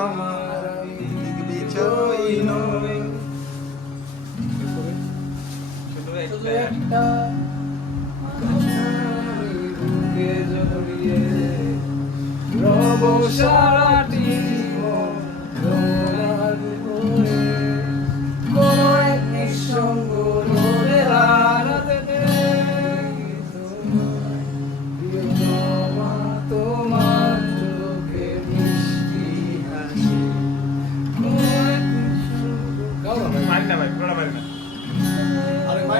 আমার আমি বিজয়ী নই একটা জড়িয়ে রব সারাটি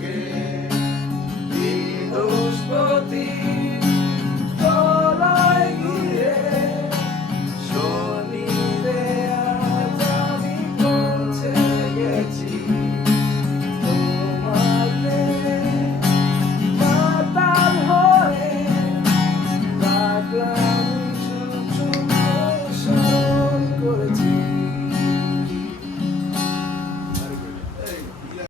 que